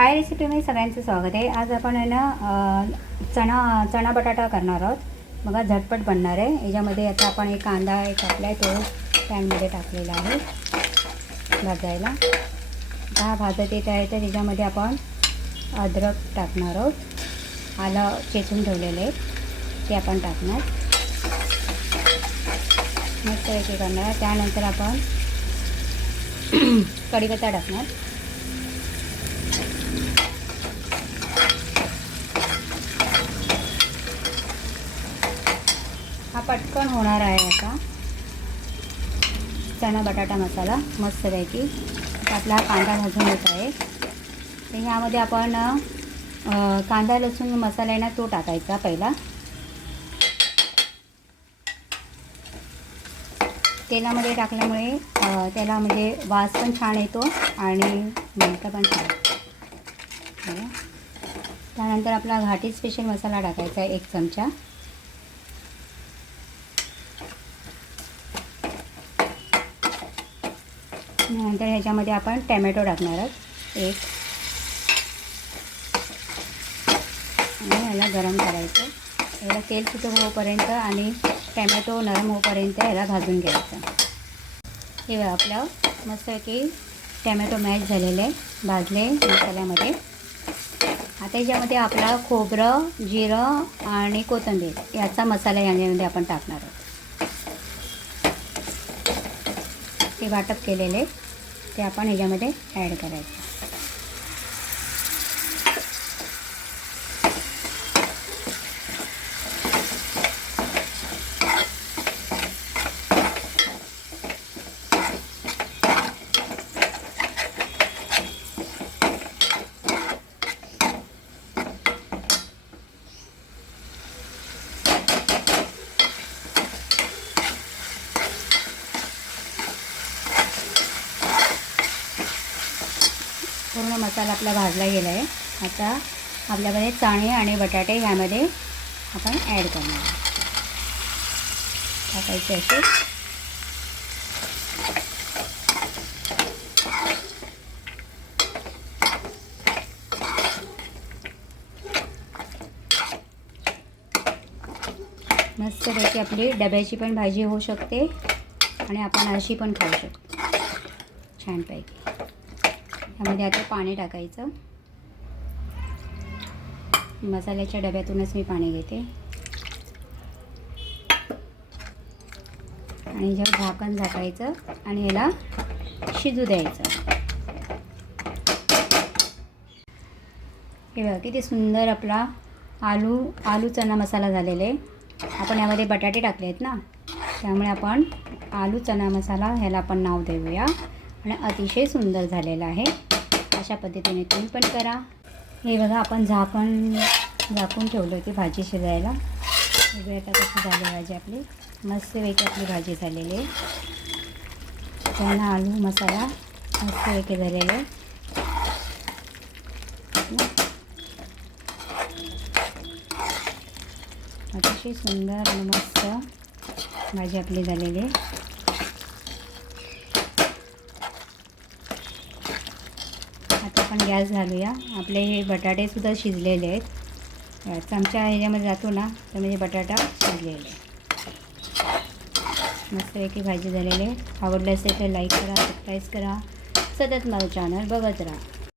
हाय रेसिपीमध्ये सगळ्यांचं स्वागत आहे. आज आपण आहे ना चणा चणा बटाटा करणार आहोत. बघा झटपट बनणार आहे. याच्यामध्ये आता आपण एक कांदा एक टाकला आहे तो पॅनमध्ये टाकलेला आहे. भाजायला. दहा हा भाजत येत आहे तर त्याच्यामध्ये आपण अद्रक टाकणार आहोत. आलं चेचून ठेवलेलं आहे. ते आपण टाकणार. मस्त एक करणार. त्यानंतर आपण कढीपत्ता टाकणार. पटकन होणार आहे आता. चणा बटाटा मसाला मस्तपैकी आपला हा कांदा भाजून होत आहे. तर ह्यामध्ये आपण कांदा लसूण मसाला आहे ना तो टाकायचा पहिला. तेलामध्ये टाकल्यामुळे त्याला म्हणजे वास पण छान येतो आणि म्हणतं पण छान. त्यानंतर आपला घाटी स्पेशल मसाला टाकायचा आहे एक चमचा. नंतर ह्याच्यामध्ये आपण टॅमॅटो टाकणार आहोत. एक. आणि ह्याला गरम करायचं. याला तेल सुटं होईपर्यंत आणि टॅमॅटो नरम होईपर्यंत ह्याला भाजून घ्यायचं. हे बघा आपलं मस्तपैकी टॅमॅटो मॅश झालेले भाजले मसाल्यामध्ये. आता याच्यामध्ये आपला खोबरं जिरं आणि कोथिंबीर याचा मसाला याच्यामध्ये आपण टाकणार आहोत. ते वाटप केलेले ते आपण ह्याच्यामध्ये ॲड करायचं. पूर्ण मसाला आपला भाजला गेला आहे. आता आपल्याकडे चाणे आणि बटाटे ह्यामध्ये आपण ॲड करणार टाकायचे असे. मस्तपैकी आपली डब्याची पण भाजी होऊ शकते आणि आपण अशी पण खाऊ शकतो. छानपैकी त्यामध्ये आता पाणी टाकायचं. मसाल्याच्या डब्यातूनच मी पाणी घेते. आणि ह्याच्यावर झाकण झाकायचं आणि याला शिजू द्यायचं. हे बघा किती सुंदर आपला आलू आलू चना मसाला झालेला आहे. आपण यामध्ये बटाटे टाकले आहेत ना? त्यामुळे आपण आलू चना मसाला ह्याला आपण नाव देऊया. आणि अतिशय सुंदर झालेला आहे. अशा पद्धतीने तुम्ही पण करा. हे बघा आपण झाकण झाकून ठेवलं होती भाजी शिजायला. वेगळ्या आता कशी झाली भाजी आपली? मस्तपैकी आपली भाजी झालेली आहे. त्यांना आलू मसाला मस्तपैकी झालेले आहे. अतिशय सुंदर आणि मस्त भाजी आपली झालेली आहे आता आपण गॅस घालूया. आपले हे बटाटेसुद्धा शिजलेले आहेत. चमचा ह्याच्यामध्ये जातो ना तर म्हणजे बटाटा शिजलेले. आहे मस्तपैकी भाजी झालेली आहे. आवडलं असेल तर लाईक करा सबस्क्राईब करा. सतत माझं चॅनल बघत राहा.